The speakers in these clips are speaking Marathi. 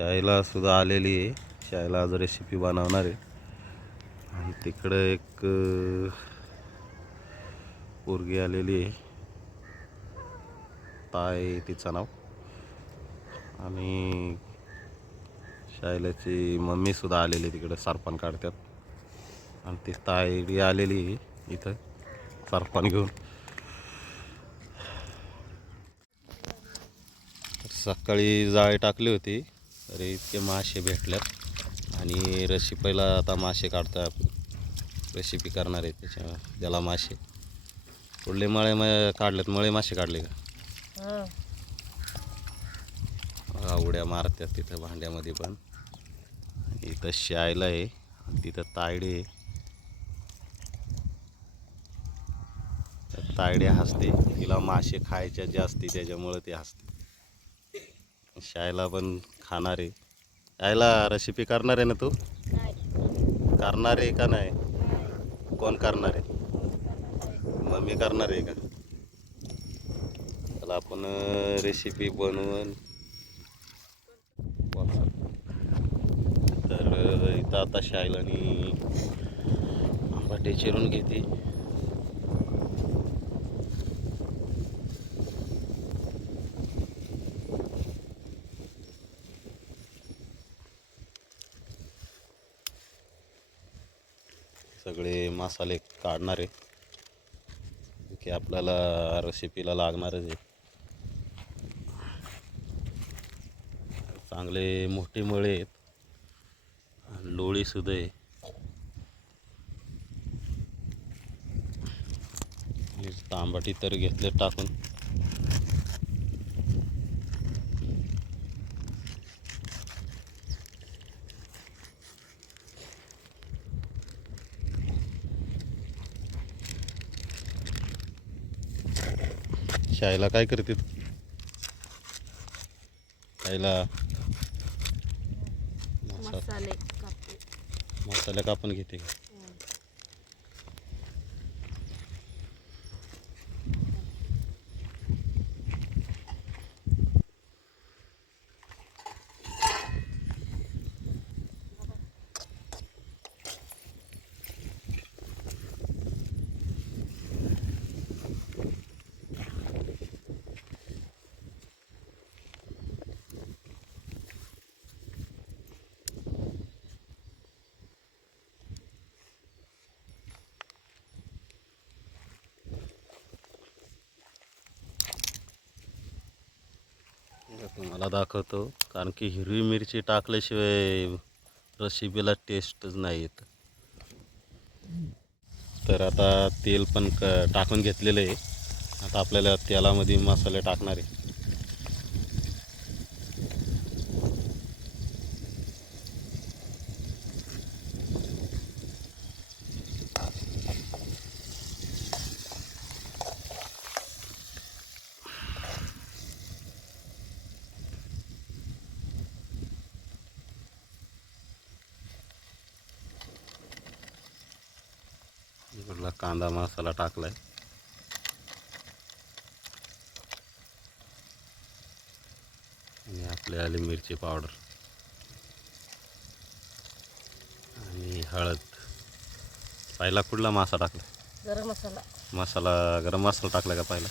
शाळेला सुद्धा आलेली आहे. शाळेला आज रेसिपी बनवणार आहे. आणि तिकडं एक पोरगी आलेली आहे, ताई तिचं नाव. आणि शाळेची मम्मी सुद्धा आलेली तिकडे सरपण काढतात. आणि ती ताई आलेली आहे इथं सरपण घेऊन. सकाळी जाळी टाकली होती तर इतके मासे भेटल्यात आणि रेसिपीला आता मासे काढतात. रेसिपी करणार आहे त्याला मासे कुठले मळे काढलेत. मळे मासे काढले का? उड्या मारतात तिथं भांड्यामध्ये पण. इथं शायला आहे, तिथं तायडे आहे. तायडे हसते, तिला मासे खायच्या जास्ती त्याच्यामुळे ती हसते. शायला पण खाणार आहे. शायला रेसिपी करणार आहे ना तू? करणार आहे का नाही? कोण करणार आहे? मम्मी करणार आहे का? त्याला आपण रेसिपी बनवून तर इथं आता शायलानी आंबाटे चिरून घेते. सगळे मसाले काढणार आहे की आपल्याला रेसिपीला लागणारच आहे. चांगले मोठे मळे आहेत, लोळी सुद्धा आहे. तांबाटी तर घेतले टाकून. शाळेला काय करते? शाळेला मसाले कापून घेते का? तुम्हाला दाखवतो, कारण की हिरवी मिरची टाकल्याशिवाय रेसिपीला टेस्टच नाही येत. तर आता तेल पण टाकून घेतलेलं आहे. आता आपल्याला तेलामध्ये मसाले टाकणार आहे. इकडला कांदा मसाला टाकलाय. आणि आपली आली मिरची पावडर आणि हळद. पहिला कुठला मासा टाकला? गरम मसाला. गरम मसाला टाकला का पहिला?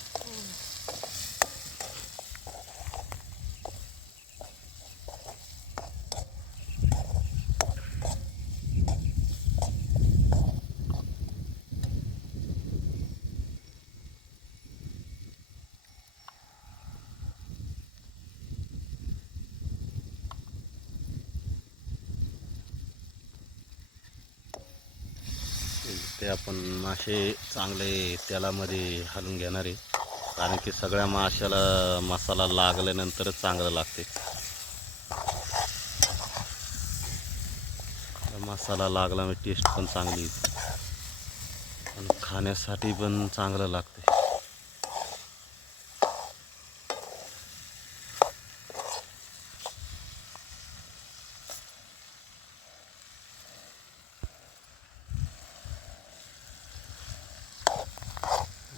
ते आपण मासे चांगले तेलामध्ये हलवून घेणार आहे, कारण की सगळ्या माशाला मसाला लागल्यानंतरच चांगलं लागते. मसाला लागला म्हणजे टेस्ट पण चांगली आणि खाण्यासाठी पण चांगलं लागते.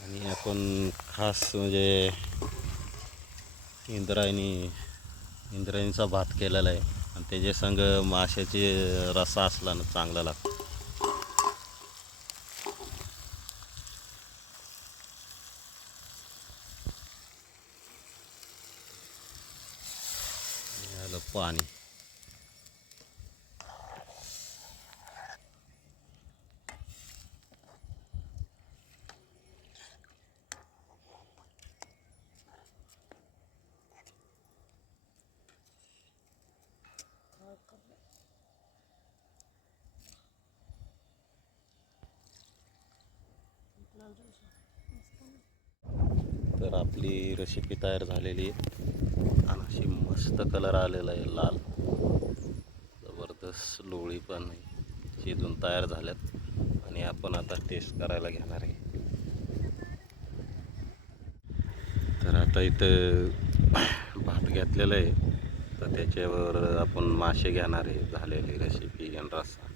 आणि आपण खास म्हणजे इंद्रायणीचा भात केलेला आहे. आणि त्याच्या संग माशाची रस्सा असला ना चांगला लागतो. आलं पाणी. तर आपली रेसिपी तयार झालेली आहे आणि अशी मस्त कलर आलेला आहे, लाल जबरदस्त. लोळी पण शिजून तयार झाल्यात आणि आपण आता टेस्ट करायला घेणार आहे. तर आता इथं भात घेतलेलं आहे, तर त्याच्यावर आपण मासे घेणार आहे. झालेली रेसिपी आणि रस्सा.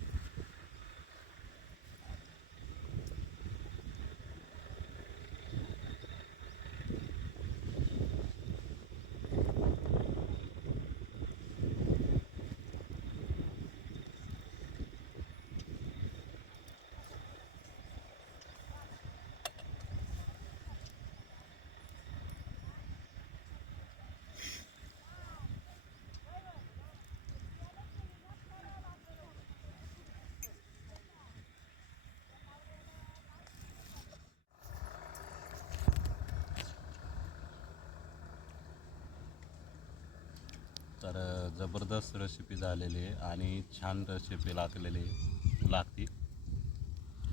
तर जबरदस्त रेसिपी झालेली आहे आणि छान रेसिपी लागती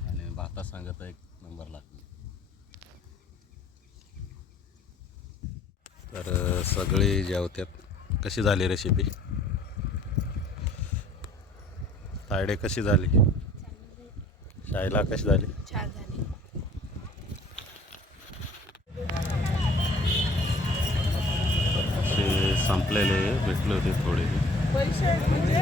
आणि भाता सांगत एक नंबर लागते. तर सगळे जेवतात. कशी झाली रेसिपी? तायडे कशी झाली? शाळेला कशी झाली? छान झाली. ते संपलेले भेटले होते थोडे. पैसे म्हणजे